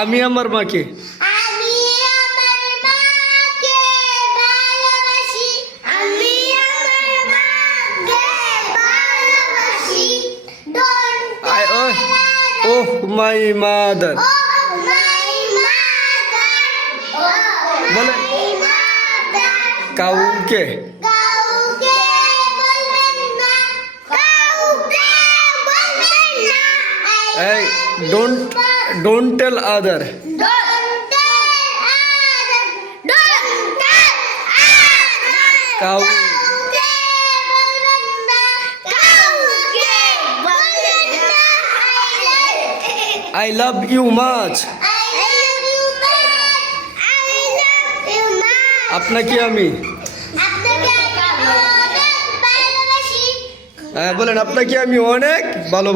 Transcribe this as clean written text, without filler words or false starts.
আমি আমার মাকে আমি আমার মাকে ভালোবাসি। আমি আমার মাকে ভালোবাসি। Don't আই ও tell oh my mother oh my mother, oh বলেন my mother, কাউকে কাউকে বলবেন না, কাউকে বলবেন না। এই don't tell other Don't tell others, don't tell others. কাউ কাউকে বলবেন না, কাউকে বলবেন না। I love you much I love you much. I love you much. আপনাকে আমি আপনাকে আমি অনেক ভালোবাসি। বলেন আপনাকে আমি অনেক ভালো